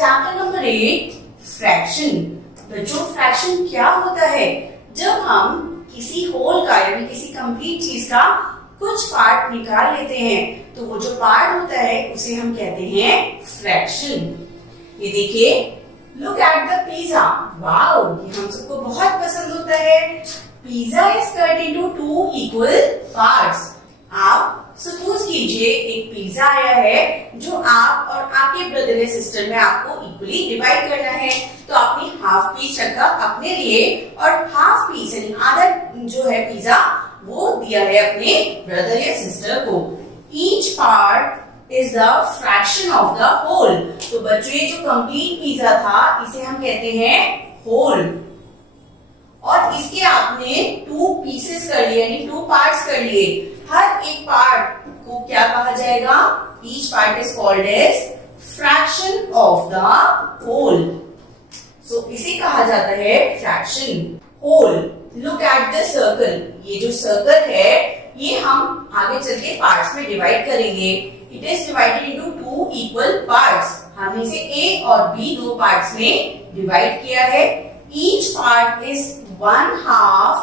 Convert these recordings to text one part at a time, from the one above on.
Chapter number 8 fraction. बच्चों fraction क्या होता है? जब हम किसी होल का यानी किसी कंप्लीट चीज का कुछ पार्ट निकाल लेते हैं तो वो जो पार्ट होता है उसे हम कहते हैं फ्रैक्शन। ये देखिए, look at the pizza. Wow, ये हम सबको बहुत पसंद होता है। Pizza is cut into 2 equal parts. आप सपोज कीजिए एक पिज्जा आया है जो आप और आपके ब्रदर या सिस्टर में आपको इक्वली डिवाइड करना है। तो आपने हाफ पीस रखा अपने लिए और हाफ पीस यानी आधा जो है पिज्जा वो दिया है अपने ब्रदर या सिस्टर को। Each part is the fraction of the whole. तो बच्चों ये जो कंप्लीट पिज्जा था इसे हम कहते हैं होल। और इसके आपने 2 पीसेस कर लिए यानी 2 पार्ट्स कर लिए। हर एक पार्ट को क्या कहा जाएगा? Each part is called as fraction of the whole. सो इसे कहा जाता है fraction. Whole. Look at the circle. ये जो सर्कल है ये हम आगे चल के पार्ट्स में डिवाइड करेंगे। It is divided into 2 equal parts. हमने इसे ए और बी 2 पार्ट्स में डिवाइड किया है। Each part is 1/2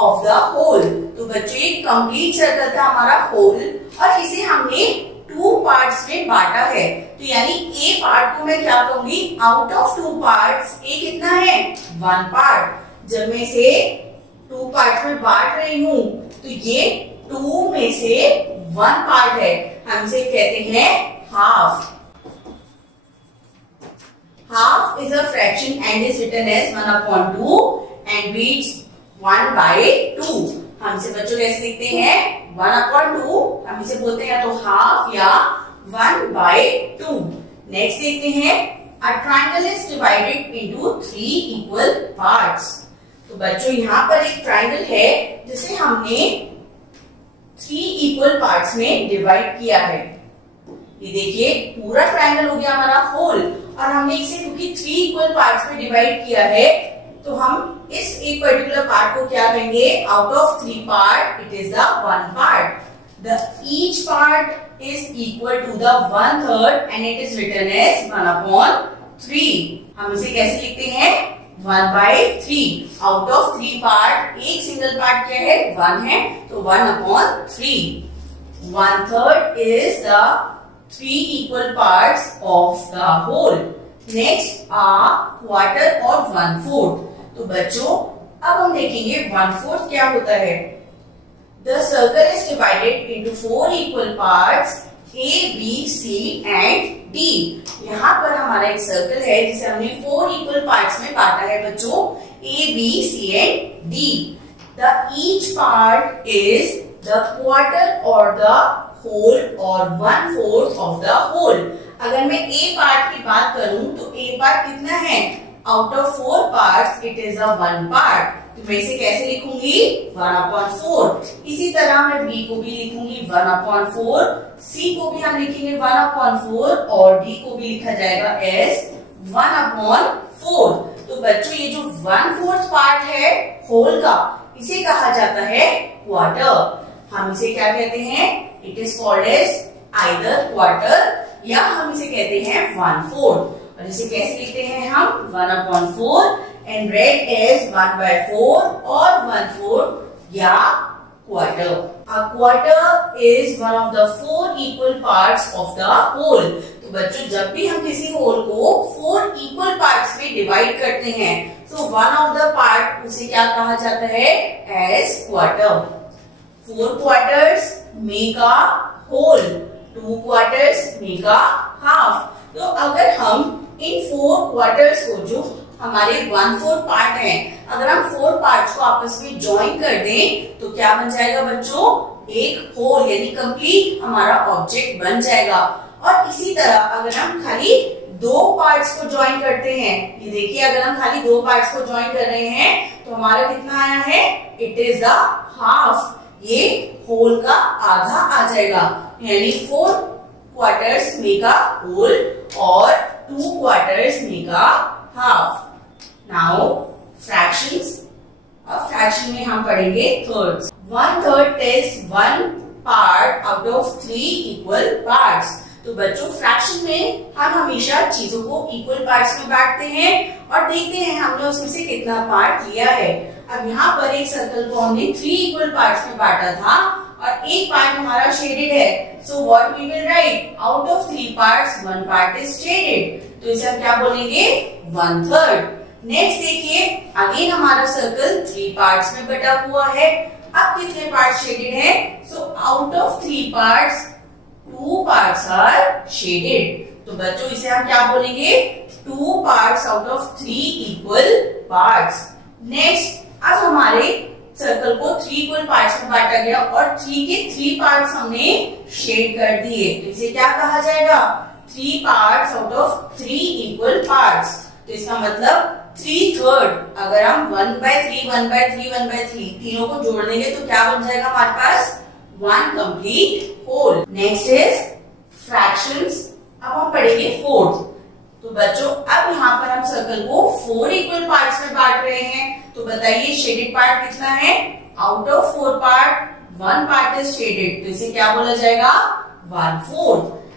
of the whole. तो बच्चों ये कंप्लीट सर्कल था हमारा होल और इसे हमने 2 पार्ट्स में बांटा है। तो यानी ए पार्ट को मैं क्या कहूंगी? आउट ऑफ 2 पार्ट्स ए कितना है? 1 पार्ट। जब मैं इसे 2 पार्ट्स में बांट रही हूं तो ये 2 में से 1 पार्ट है। हम इसे कहते हैं half. Half is a fraction and is written as 1/2 and reads 1/2। हम इसे बच्चों कैसे लिखते हैं? 1/2। हम इसे बोलते हैं या तो हाफ या 1/2। नेक्स्ट देखते हैं, a triangle is divided into 3 equal parts। तो बच्चों यहाँ पर एक ट्राइंगल है जिसे हमने 3 इक्वल पार्ट्स में डिवाइड किया है। ये देखिए पूरा ट्राइंगल हो गया हमारा होल और हमने इसे क्योंकि 3 इक्वल पार्ट्स में डिवाइड किया है तो हम इस एक पर्टिकुलर पार्ट को क्या कहेंगे? Out of 3 part it is the 1 part. The each part is equal to the 1/3 and it is written as 1/3। हम इसे कैसे लिखते हैं? 1/3। आउट ऑफ 3 पार्ट एक सिंगल पार्ट क्या है? 1 है, तो 1/3। 1/3 is the 3 equal parts of the whole. Next are quarter और 1/4। तो बच्चों अब हम देखेंगे 1/4 क्या होता है। The circle is divided into 4 equal parts A, B, C and D। यहाँ पर हमारा एक सर्कल है जिसे हमने 4 इक्वल पार्ट्स में बांटा है बच्चों, A, B, C and D। The each part is the quarter or the whole or 1/4 of the whole। अगर मैं A पार्ट की बात करूं तो A पार्ट कितना है? Out of 4 parts it is a 1 part. तो मैं इसे कैसे लिखूंगी? 1/4। इसी तरह मैं B को भी लिखूंगी 1/4, C को भी हम लिखेंगे 1/4 और D को भी लिखा जाएगा एज 1/4। तो बच्चों ये जो 1/4 पार्ट है होल का इसे कहा जाता है क्वार्टर। हम इसे क्या कहते हैं? It is called as either quarter या हम इसे कहते हैं 1/4। और इसे कैसे लिखते हैं हम? 1/4 एंड रेड एज 1/4 और 1/4 या quarter. A quarter is one of the 4 equal parts of the whole। तो बच्चों जब भी हम किसी होल को 4 इक्वल पार्ट्स में डिवाइड करते हैं तो वन ऑफ द पार्ट उसे क्या कहा जाता है? As quarter. 4 quarters make a whole, 2 quarters make a half। तो अगर हम इन 4 quarters को जो हमारे 1/4 पार्ट हैं, अगर हम 4 पार्ट्स को आपस में ज्वाइन कर दें तो क्या बन जाएगा बच्चों? एक होल यानी कंप्लीट हमारा ऑब्जेक्ट बन जाएगा। और इसी तरह अगर हम खाली 2 पार्ट्स को ज्वाइन करते हैं, ये देखिए अगर हम खाली 2 पार्ट्स को ज्वाइन कर रहे हैं तो हमारा कितना आया है? It is the half. ये होल का आधा आ जाएगा यानी 4 quarters make a whole और 2 quarters make a half। Now fractions। अब फ्रैक्शन में हम पढ़ेंगे thirds. 1/3 is 1 part out of 3 equal parts। तो बच्चों फ्रैक्शन में हम हमेशा चीजों को इक्वल पार्ट्स में बांटते हैं और देखते हैं हमने उसमें से कितना पार्ट लिया है। अब यहाँ पर एक सर्कल को हमने 3 इक्वल पार्ट्स में बांटा था और एक पार्ट हमारा शेडेड है। So what we will write, out of 3 parts 1 part is shaded, तो इसे हम क्या बोलेंगे, 1/3। नेक्स्ट देखिए, अगेन हमारा सर्कल 3 पार्ट्स में बटा हुआ है। अब कितने पार्ट शेडेड है, so out of 3 parts 2 parts are shaded, तो बच्चों इसे हम क्या बोलेंगे, 2 parts out of 3 equal parts. Next, अब हमारे सर्कल को 3 इक्वल पार्ट्स में बांटा गया और 3 के 3 पार्ट्स हमने शेड कर दिए, तो इसे क्या कहा जाएगा, 3 parts out of 3 equal parts. तो इसका मतलब 3/3, अगर हम 1/3 1/3 1/3 तीनों को जोड़ देंगे तो क्या बन जाएगा हमारे पास, 1 complete whole. Next is fractions. अब हम पढ़ेंगे 4th। तो बच्चों अब यहाँ पर हम सर्कल को 4 इक्वल पार्ट्स में बांट रहे हैं, तो बताइए शेडेड पार्ट कितना है, out of 4 part 1 part is shaded, तो इसे क्या बोला जाएगा, 1/4।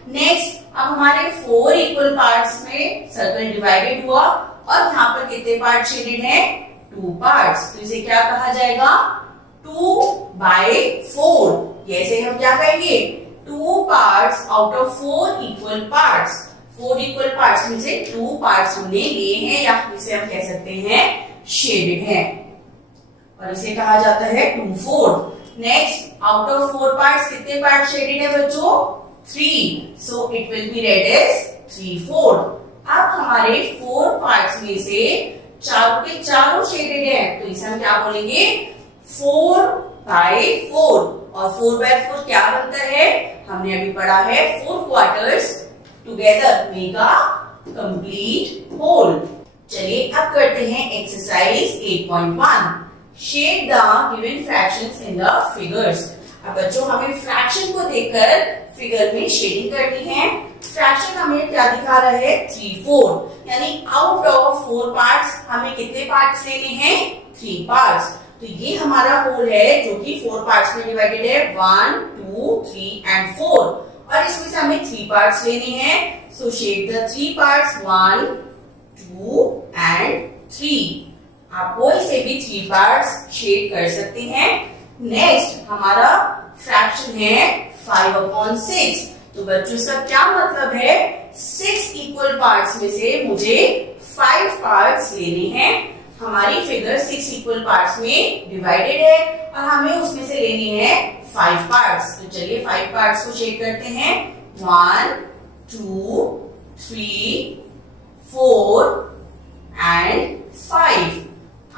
नेक्स्ट, अब हमारे 4 इक्वल पार्ट्स में सर्कल डिवाइडेड हुआ और यहाँ पर कितने पार्ट शेडेड हैं, 2 पार्ट्स, तो इसे क्या कहा जाएगा, 2/4। जैसे हम क्या कहेंगे, 2 parts out of 4 equal parts. 4 equal parts में से 2 पार्ट्स हमने लिए हैं या इसे हम कह सकते हैं शेडेड है और इसे कहा जाता है 2/4। नेक्स्ट, आउट ऑफ 4 पार्ट्स कितने पार्ट शेडेड है बच्चों, 3, so it will be read as 3/4। अब हमारे 4 पार्ट्स में से चारों के चारों शेडेड है, तो इसे हम क्या बोलेंगे, 4/4। और 4/4 क्या बनता है, हमने अभी पढ़ा है 4 quarters together make a complete whole. चलिए अब करते हैं exercise 8.1, shade the given fractions in the figures. अब बच्चों हमें फ्रैक्शन को देखकर फिगर में शेडिंग करनी है। फ्रैक्शन हमें क्या दिखा रहा है, 3/4, यानी आउट ऑफ 4 पार्ट्स हमें कितने पार्ट्स लेने हैं, 3 पार्ट्स। तो ये हमारा होल है जो कि 4 पार्ट्स में डिवाइडेड है, 1 2 3 एंड 4, और इसमें से हमें 3 पार्ट्स लेने हैं। सो शेड द 3 पार्ट्स 1 2 एंड 3। आपको इसे भी 3 पार्ट्स शेड कर सकते हैं। नेक्स्ट हमारा फ्रैक्शन है 5/6। तो बच्चों इसका क्या मतलब है, 6 इक्वल पार्ट्स में से मुझे 5 पार्ट्स लेने हैं। हमारी फिगर 6 इक्वल पार्ट्स में डिवाइडेड है और हमें उसमें से लेनी है 5 पार्ट्स। तो चलिए 5 पार्ट्स को शेड करते हैं, 1 2 3 4 एंड 5।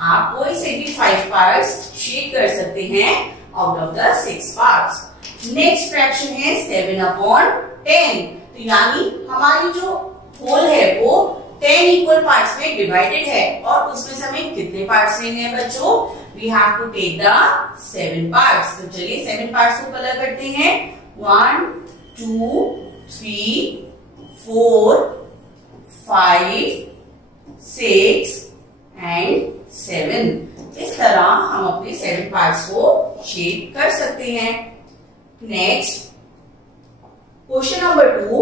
आप कोई से भी 5 पार्ट्स शेड कर सकते हैं out of the 6 parts. Next fraction है 7/10। तो यानी हमारी जो होल है वो 10 इक्वल पार्ट्स में डिवाइडेड है और उसमें से हमें कितने पार्ट्स लेने हैं बच्चों, we have to take the 7 parts. तो चलिए 7 पार्ट्स को कलर करते हैं, 1 2 3 4 5 6 एंड 7। इस तरह हम अपने 7 पार्ट्स को शेड कर सकते हैं। Next question number 2,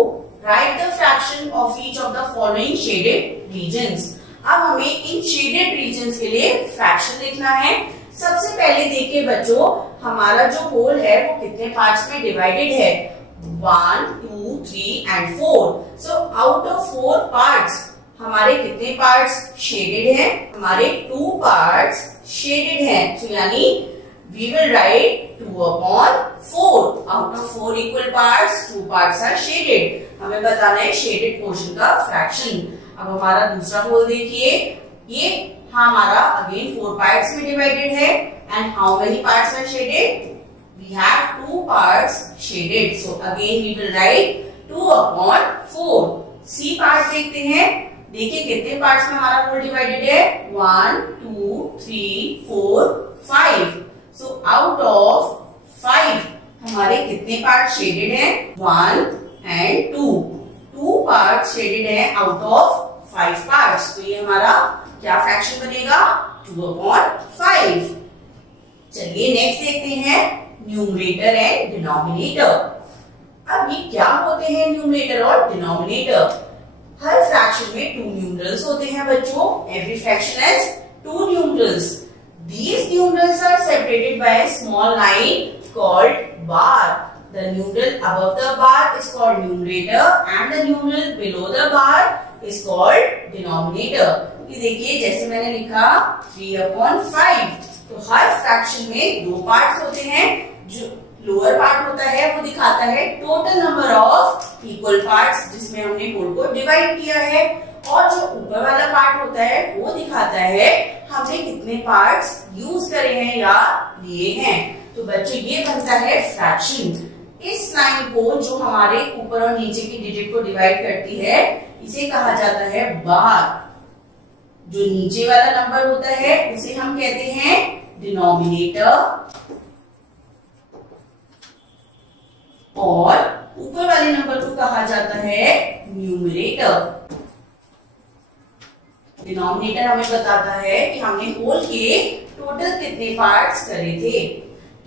write the fraction of each of the following shaded regions. अब हमें इन शेडेड रीजन्स के लिए फ्रैक्शन लिखना है। सबसे पहले देखिए बच्चों, हमारा जो होल है वो कितने पार्ट्स में डिवाइडेड है, 1 2 3 and 4। So out of 4 parts हमारे कितने पार्ट्स शेडेड हैं, हमारे 2 पार्ट्स शेडेड हैं। तो यानी we will write 2/4. Out of 4 equal parts, 2 parts are shaded. हमें बताना है शेडेड पोर्शन का फ्रैक्शन। अब हमारा दूसरा होल देखिए, ये हमारा अगेन 4 पार्ट्स में डिवाइडेड है and how many parts are shaded, we have 2 parts shaded. So again we will write 2/4. C part देखते हैं, देखिए कितने पार्ट्स में हमारा होल डिवाइडेड है, 1 2 3 4 5। सो आउट ऑफ 5 हमारे कितने पार्ट शेडेड हैं, 1 एंड 2। 2 पार्ट शेडेड है आउट ऑफ 5 पार्ट्स। तो ये हमारा क्या फ्रैक्शन बनेगा, 2/5। चलिए नेक्स्ट देखते हैं न्यूमरेटर एंड डिनोमिनेटर। अब ये क्या होते हैं न्यूमरेटर और डिनोमिनेटर? हर फ्रैक्शन में 2 न्यूमरल्स होते हैं बच्चों. Every fraction has 2 numerals. These numerals are separated by a small line called bar. The numeral above the bar is called numerator and the numeral below the bar is called denominator. ये देखिए जैसे मैंने लिखा 3/5. तो हर fraction में 2 parts होते हैं. जो लोअर पार्ट होता है वो दिखाता है total number of equal parts जिसमें हमने होल को डिवाइड किया है, और जो ऊपर वाला पार्ट होता है वो दिखाता है हमने कितने पार्ट्स यूज करे हैं या लिए हैं. तो बच्चों ये बनता है फ्रैक्शन. इस लाइन को जो हमारे ऊपर और नीचे की डिजिट को डिवाइड करती है इसे कहा जाता है बार. जो नीचे वाला नंबर होता है उसे हम कहते हैं डिनोमिनेटर और ऊपर वाले नंबर को कहा जाता है न्यूमरेटर. डिनोमिनेटर हमें बताता है कि हमने होल के टोटल कितने पार्ट्स करे थे.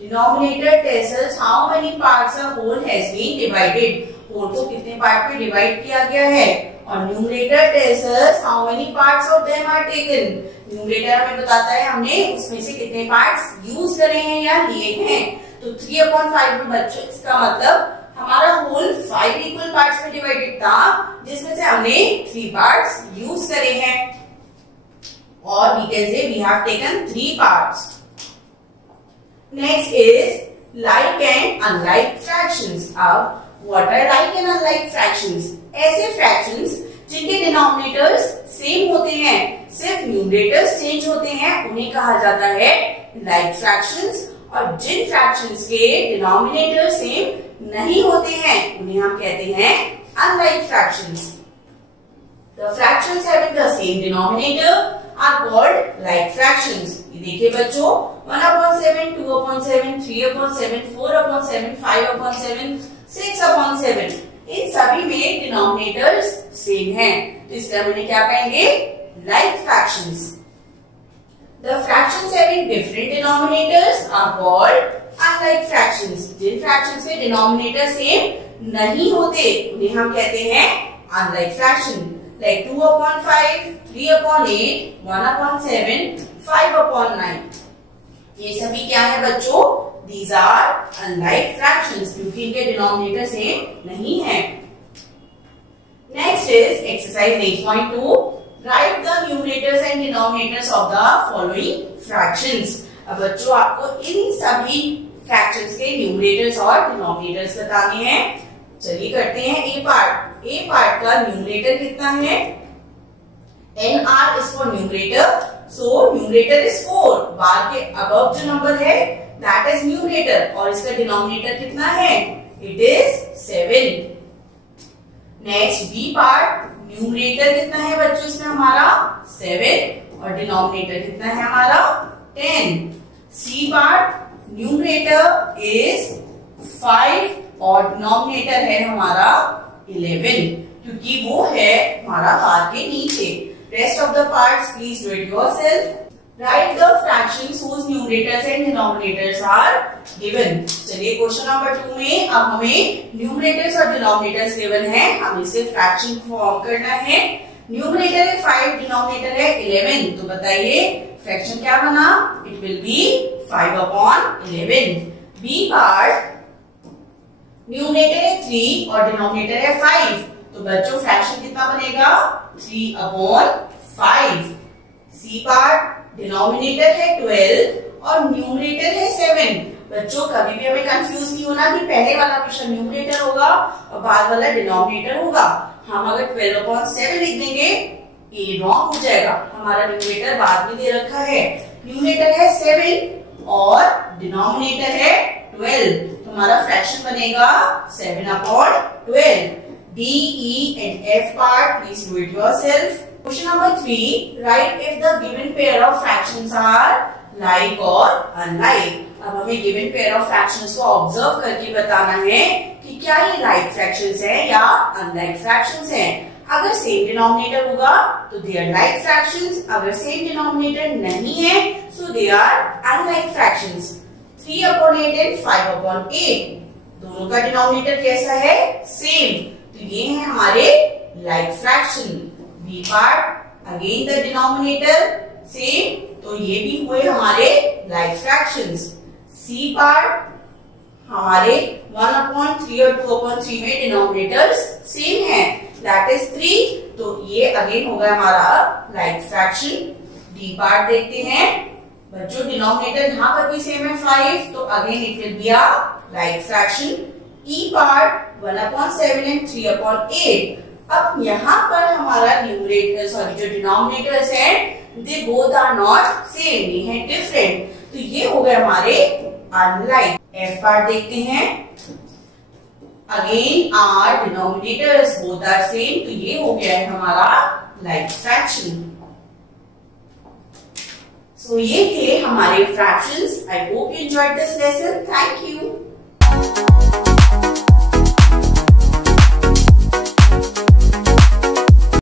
Denominator tells us how many parts a whole has been divided. Whole को कितने पार्ट में डिवाइड किया गया है. और numerator tells us how many parts of them are taken. Numerator हमें बताता है हमने उसमें से कितने पार्ट्स यूज करे हैं या लिए हैं. तो 3/5 में बच्चों इसका मतलब हमारा होल 5 इक्वल पार्ट्स में डिवाइडेड था जिसमें से हमने 3 पार्ट्स यूज करे हैं. Or we can say we have taken 3 parts. Next is like and unlike fractions. अब what are like and unlike fractions? ऐसे fractions जिनके denominators सेम होते हैं, सिर्फ न्यूमरेटर्स चेंज होते हैं, उन्हें कहा जाता है like fractions. और जिन fractions के denominator सेम नहीं होते हैं उन्हें हम कहते हैं unlike fractions. The fractions having the same denominator are called like fractions. ये देखिए बच्चों 1/7, 2/7, 3/7, 4/7, 5/7, 6/7 इन सभी में डिनोमिनेटर्स सेम हैं. तो इसका मैंने क्या कहेंगे like fractions. The fractions having different denominators are called unlike fractions. जिन fractions के डिनोमिनेटर सेम नहीं होते उन्हें हम कहते हैं unlike fraction. Like 2/5, 3/8, 1/7, 5/9. ये सभी क्या है बच्चों? These are unlike fractions क्योंकि इनके डिनोमिनेटर सेम नहीं है. Next is exercise 8.2. Write the numerators and denominators of the following fractions. अब बच्चों आपको इन सभी fractions के numerators और denominators बताने हैं. चलिए करते हैं ए पार्ट. ए पार्ट का न्यूमरेटर कितना है? NR is for numerator. So numerator is 4. बार के above जो नंबर है that is numerator और इसका डिनोमिनेटर कितना है? It is 7. Next B part. Numerator कितना है बच्चों इसमें हमारा? 7 और डिनोमिनेटर कितना है हमारा? 10. C part. न्यूमरेटर is 5 और डिनोमिनेटर है हमारा 11 क्योंकि वो है हमारा बार के नीचे. Rest of the parts please do it yourself. Right the fractions whose numerators and denominators are given. चलिए क्वेश्चन नंबर 2 में अब हमें न्यूमरेटर्स और डिनोमिनेटर्स गिवन है, हमें इसे फ्रैक्शन फॉर्म करना है. न्यूमरेटर है 5, डिनोमिनेटर है 11. तो बताइए फ्रैक्शन क्या बना? It will be 5/11. B part. Numerator है 3 और डिनोमिनेटर है 5. तो बच्चों फ्रैक्शन कितना बनेगा? 3/5. C part. डिनोमिनेटर है 12 और न्यूमरेटर है 7. बच्चों कभी भी हमें कंफ्यूज नहीं होना कि पहले वाला क्वेश्चन न्यूमरेटर होगा और बाद वाला डिनोमिनेटर होगा. हम अगर 12/7 लिख देंगे ये रॉन्ग हो जाएगा. हमारा न्यूमरेटर बाद में दे रखा है. न्यूमरेटर है 7 और डिनोमिनेटर है 12. हमारा फ्रैक्शन बनेगा 7/12. D, E and F part, please do it yourself. Question number 3. Write if the given pair of fractions are like or unlike. अब हमें given pair of fractions को ऑब्जर्व करके बताना है कि क्या ये like fractions है या unlike fractions है. अगर सेम डिनोमिनेटर होगा तो दे आर like fractions. अगर सेम डिनोमिनेटर नहीं है so they are unlike fractions. 3/8 and 5/8. दोनों का डिनोमिनेटर कैसा है? सेम। तो ये है हमारे like fraction. B part again the denominator same, तो ये भी हुए हमारे लाइक फ्रैक्शंस। सी पार्ट हमारे 1/3 और 2/3 में डिनोमिनेटर्स सेम है, दैट इज 3, तो ये अगेन होगा हमारा लाइक फ्रैक्शन। डी पार्ट देखते हैं बच्चों, डिनोमिनेटर यहाँ पर भी सेम है 5, तो again it will be a like fraction. E part 1/7 and 3/8। अब यहाँ पर हमारा न्यूमरेटर जो डिनोमिनेटर्स हैं, they both are not same, ये है डिफरेंट, तो ये हो गए हमारे अनलाइक। एफ पार्ट देखते हैं, again are denominators both are same, तो ये हो गया है हमारा लाइक फ्रैक्शन। सो ये थे हमारे fractions. I hope you enjoyed this lesson. Thank you.